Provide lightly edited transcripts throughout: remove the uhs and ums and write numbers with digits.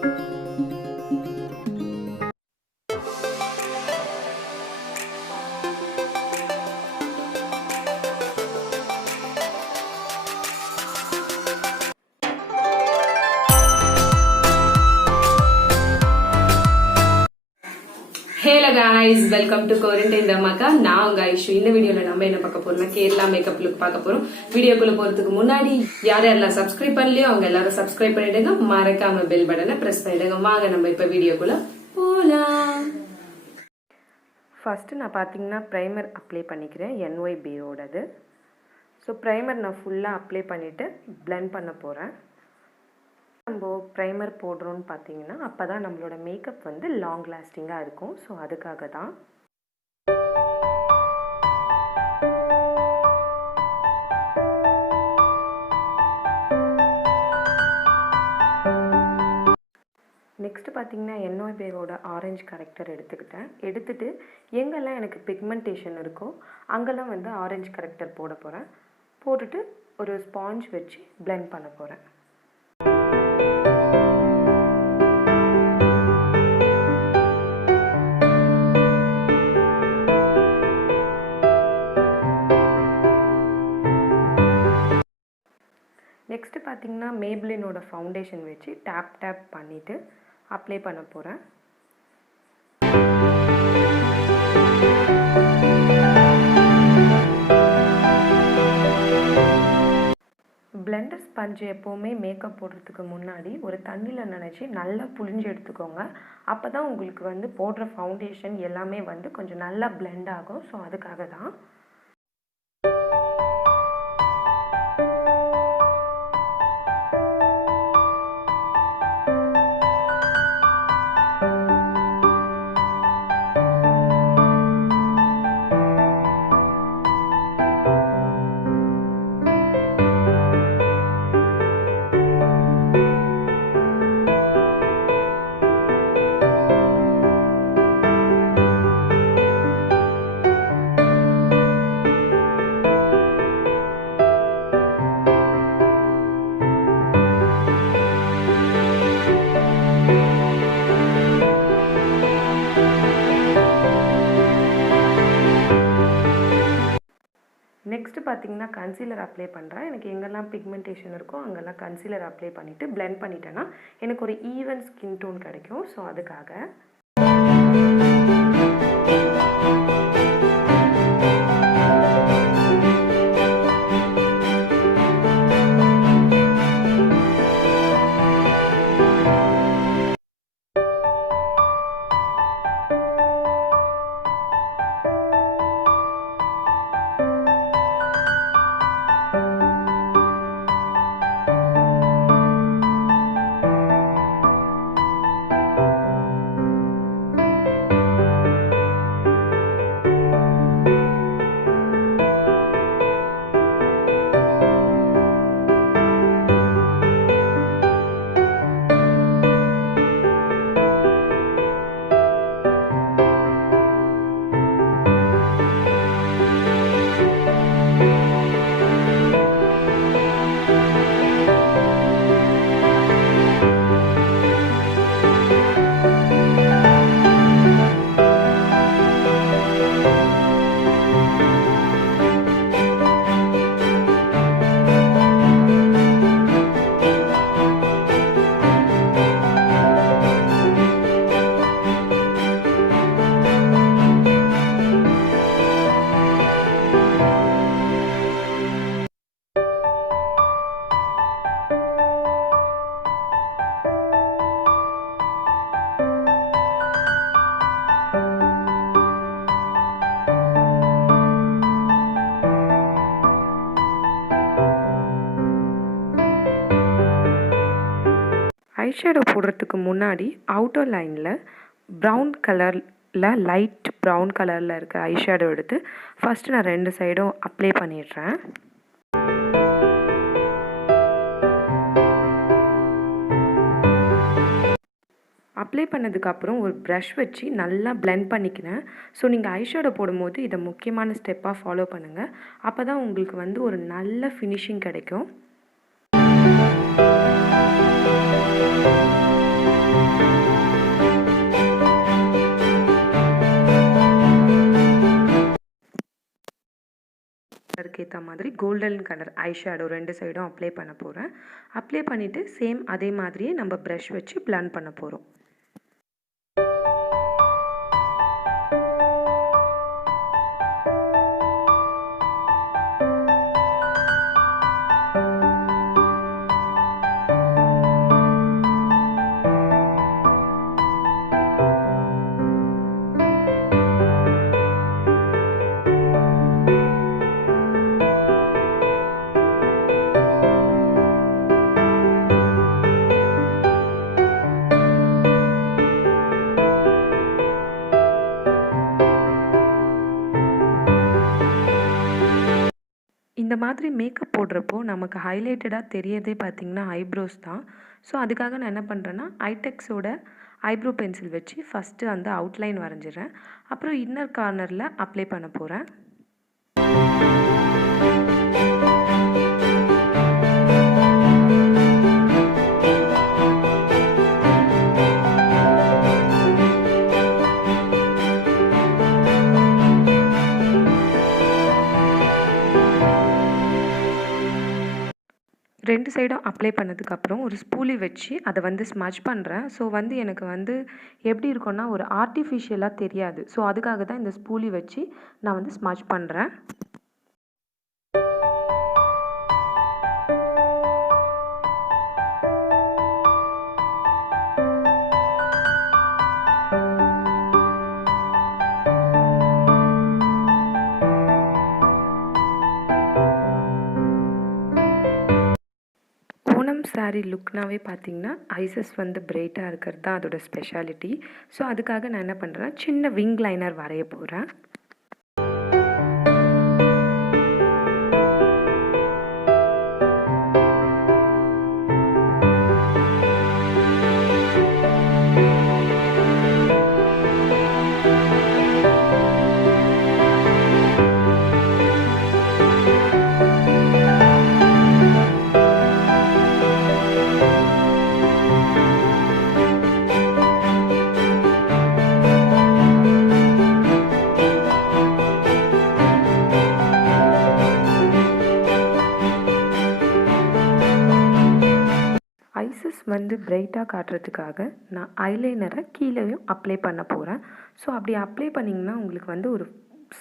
Hello guys, welcome to Quarantine Dhamaka. நான் உங்க ஐஷு. இந்த வீடியோல நம்ம என்ன பார்க்க போறோம்னா கேரளா மேக்கப் லுக் பார்க்க போறோம். வீடியோக்குள்ள போறதுக்கு முன்னாடி யாரெல்லாம் சப்ஸ்கிரைப் பண்ணலையோ அவங்க எல்லாரும் சப்ஸ்கிரைப் பண்ணிடுங்க. மறக்காம பெல் பட்டனை பிரஸ் பண்ணிடுங்க. வாங்க நம்ம இப்ப வீடியோக்குள்ள போலாம். ஃபர்ஸ்ட் நான் பாத்தீங்கன்னா பிரைமர் அப்ளை பண்ணிக்கிறேன். NYB ஓடது. சோ பிரைமர் நான் ஃபுல்லா அப்ளை பண்ணிட்டு blend பண்ண போறேன். நம்ம பிரைமர் போடுறோம்னு பார்த்தீங்கன்னா அப்போ தான் நம்மளோட மேக்கப் வந்து லாங் லாஸ்டிங்காக இருக்கும். ஸோ அதுக்காக தான். நெக்ஸ்ட் பார்த்தீங்கன்னா NYBயோட ஆரஞ்சு கரெக்டர் எடுத்துட்டு எங்கெல்லாம் எனக்கு பிக்மெண்டேஷன் இருக்கோ அங்கெல்லாம் வந்து ஆரஞ்சு கரெக்டர் போட போகிறேன். போட்டுட்டு ஒரு ஸ்பாஞ்ச் வச்சு பிளெண்ட் பண்ண போகிறேன். நெக்ஸ்ட் பார்த்தீங்கன்னா மேப்ளினோட ஃபவுண்டேஷன் வச்சு டேப் பண்ணிவிட்டு அப்ளை பண்ண போகிறேன். பிளெண்டர் ஸ்பஞ்ச் எப்போவுமே மேக்கப் போடுறதுக்கு முன்னாடி ஒரு தண்ணியில் நனைச்சி நல்லா புழிஞ்சு எடுத்துக்கோங்க. அப்போ தான் உங்களுக்கு வந்து போடுற ஃபவுண்டேஷன் எல்லாமே வந்து கொஞ்சம் நல்லா பிளெண்ட் ஆகும். ஸோ அதுக்காக தான். நெக்ஸ்ட் பார்த்தீங்கன்னா கன்சீலர் அப்ளை பண்ணுறேன். எனக்கு எங்கெல்லாம் பிக்மெண்டேஷன் இருக்கோ அங்கெல்லாம் கன்சீலர் அப்ளை பண்ணிவிட்டு பிளெண்ட் பண்ணிட்டேன்னா எனக்கு ஒரு ஈவன் ஸ்கின் டோன் கிடைக்கும். ஸோ அதுக்காக ஐஷேடோ போடுறதுக்கு முன்னாடி அவுட்டர் லைனில் ப்ரௌன் கலரில் லைட் ப்ரௌன் கலரில் இருக்க ஐஷேடோ எடுத்து ஃபஸ்ட்டு நான் 2 சைடும் அப்ளை பண்ணிடுறேன். அப்ளை பண்ணதுக்கப்புறம் ஒரு ப்ரஷ் வச்சு நல்லா பிளெண்ட் பண்ணிக்கினேன். ஸோ நீங்கள் ஐஷேடோ போடும்போது இதை முக்கியமான ஸ்டெப்பாக ஃபாலோ பண்ணுங்கள். அப்போ தான் உங்களுக்கு வந்து ஒரு நல்ல ஃபினிஷிங் கிடைக்கும். மாதிரி கோல்டன் கலர் ஐ ஷேடோ 2 சைடும் அப்ளை பண்ண போகிறேன். அப்ளை பண்ணிவிட்டு சேம் அதே மாதிரியே நம்ம ப்ரஷ் வச்சு பிளெண்ட் பண்ண போகிறோம். இந்த மாதிரி மேக்கப் போடுறப்போ நமக்கு ஹைலைட்டடாக தெரியறதே பார்த்திங்கன்னா ஐப்ரோஸ் தான். ஸோ அதுக்காக நான் என்ன பண்ணுறேன்னா ஐடெக்ஸோட ஐப்ரோ பென்சில் வச்சு ஃபஸ்ட்டு அந்த அவுட்லைன் வரைஞ்சிடுறேன். அப்புறம் இன்னர் கார்னரில் அப்ளை பண்ண போகிறேன். ரெண்டு சைடும் அப்ளை பண்ணதுக்கப்புறம் ஒரு ஸ்பூலி வச்சு அதை வந்து ஸ்மட்ச் பண்ணுறேன். ஸோ வந்து எனக்கு வந்து எப்படி இருக்கும்னா ஒரு ஆர்டிஃபிஷியலாக தெரியாது. ஸோ அதுக்காக தான் இந்த ஸ்பூலி வச்சு நான் வந்து ஸ்மட்ச் பண்ணுறேன். ஓணம் சாரீ லுக்னாவே பார்த்திங்கன்னா ஐசஸ் வந்து பிரைட்டாக இருக்கிறது தான் அதோட ஸ்பெஷாலிட்டி. ஸோ அதுக்காக நான் என்ன பண்ணுறேன், சின்ன விங் லைனர் வரைய போகிறேன். ஐசஸ் வந்து பிரைட்டாக காட்டுறதுக்காக நான் ஐலைனரை கீழேயும் அப்ளை பண்ண போகிறேன். ஸோ அப்படி அப்ளை பண்ணிங்கன்னா உங்களுக்கு வந்து ஒரு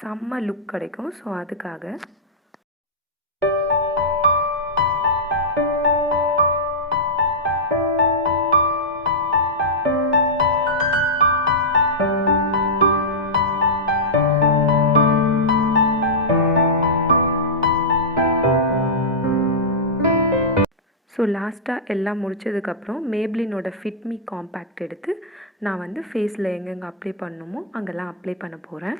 செம்ம லுக் கிடைக்கும். ஸோ அதுக்காக ஸோ லாஸ்ட்டாக எல்லாம் முடித்ததுக்கப்புறம் மேப்ளினோட ஃபிட் மீ காம்பேக்ட் எடுத்து நான் வந்து ஃபேஸில் எங்கெங்கே அப்ளை பண்ணணுமோ அங்கெல்லாம் அப்ளை பண்ண போகிறேன்.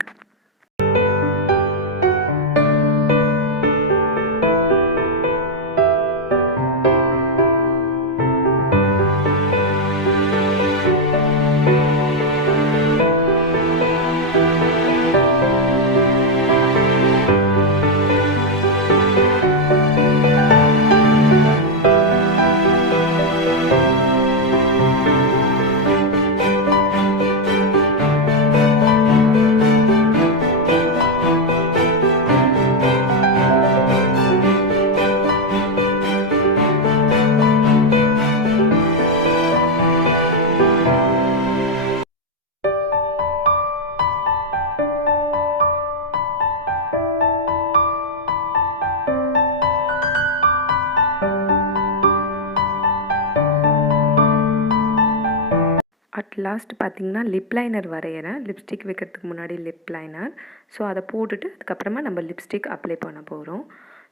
அட் லாஸ்ட் பார்த்திங்கன்னா லிப் லைனர் வரைகிறேன். லிப்ஸ்டிக் வைக்கிறதுக்கு முன்னாடி லிப் லைனர். ஸோ அதை போட்டுட்டு அதுக்கப்புறமா நம்ம லிப்ஸ்டிக் அப்ளை பண்ண போகிறோம்.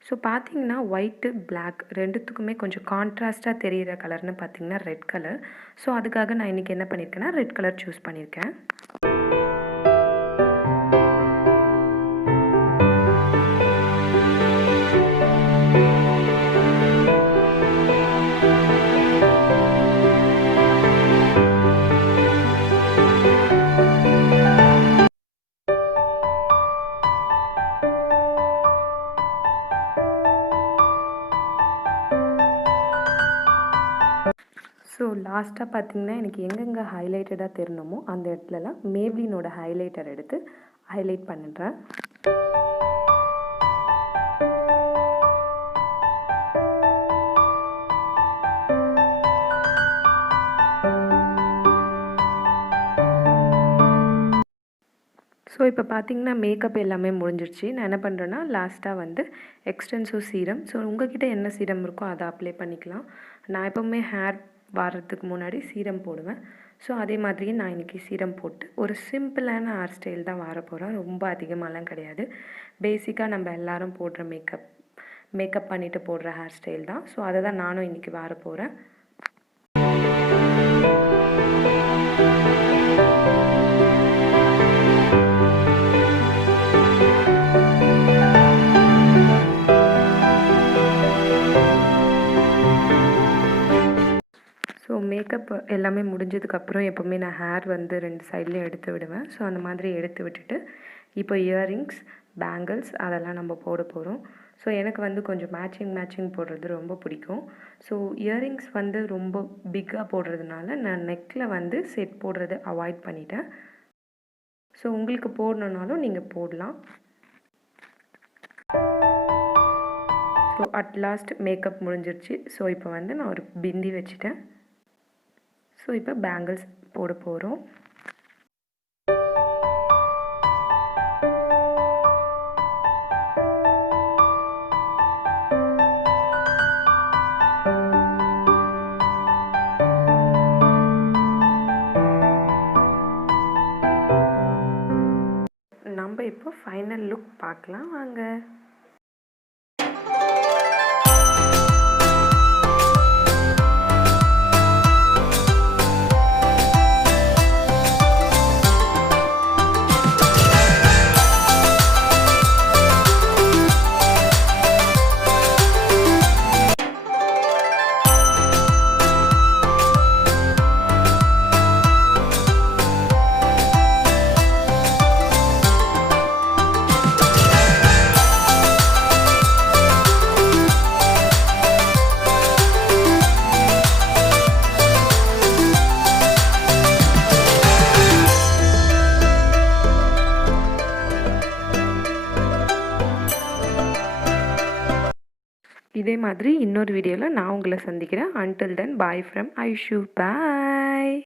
ஸோ பார்த்திங்கன்னா ஒயிட்டு பிளாக் ரெண்டுத்துக்குமே கொஞ்சம் கான்ட்ராஸ்ட்டாக தெரிகிற கலர்னு பார்த்திங்கன்னா ரெட் கலர். ஸோ அதுக்காக நான் இன்றைக்கி என்ன பண்ணியிருக்கேன்னா ரெட் கலர் சூஸ் பண்ணியிருக்கேன். ஸோ லாஸ்ட்டாக பார்த்திங்கன்னா எனக்கு எங்கெங்கே ஹைலைட்டடாக தெரியணுமோ அந்த இடத்துலலாம் மேப்ளினோட ஹைலைட்டர் எடுத்து ஹைலைட் பண்ணுறேன். இப்போ பார்த்தீங்கன்னா மேக்கப் எல்லாமே முடிஞ்சிருச்சு. நான் என்ன பண்ணுறேன்னா லாஸ்ட்டாக வந்து எக்ஸ்டென்சிவ் சீரம். ஸோ உங்ககிட்ட என்ன சீரம் இருக்கோ அதை அப்ளை பண்ணிக்கலாம். நான் எப்போவுமே ஹேர் வாரத்துக்கு முன்னாடி சீரம் போடுவேன். ஸோ அதே மாதிரியே நான் இன்றைக்கி சீரம் போட்டு ஒரு சிம்பிளான ஹேர் ஸ்டைல் தான் வார போகிறேன். ரொம்ப அதிகமாகலாம் கிடையாது. பேசிக்காக நம்ம எல்லோரும் போடுற மேக்கப் பண்ணிவிட்டு போடுற ஹேர் ஸ்டைல் தான். ஸோ அதை தான் நானும் இன்றைக்கி வார போகிறேன். ஸோ மேக்கப் எல்லாமே முடிஞ்சதுக்கப்புறம் எப்போவுமே நான் ஹேர் வந்து 2 சைட்லேயும் எடுத்து விடுவேன். ஸோ அந்த மாதிரி எடுத்து விட்டுட்டு இப்போ இயரிங்ஸ், பேங்கிள்ஸ் அதெல்லாம் நம்ம போட போகிறோம். ஸோ எனக்கு வந்து கொஞ்சம் மேட்சிங் போடுறது ரொம்ப பிடிக்கும். ஸோ இயரிங்ஸ் வந்து ரொம்ப பிக்காக போடுறதுனால நான் நெக்கில் வந்து செட் போடுறது அவாய்ட் பண்ணிட்டேன். ஸோ உங்களுக்கு போடணுன்னாலும் நீங்கள் போடலாம். ஸோ அட் லாஸ்ட் மேக்கப் முடிஞ்சிருச்சு. ஸோ இப்போ வந்து நான் ஒரு பிந்தி வச்சுட்டேன். ஸோ இப்போ பேங்கிள்ஸ் போட போகிறோம். நம்ம இப்போ ஃபைனல் லுக் பார்க்கலாம் வாங்க. இதே மாதிரி இன்னொரு வீடியோவில் நான் உங்களை சந்திக்கிறேன். Until then, bye from Ishu. Bye.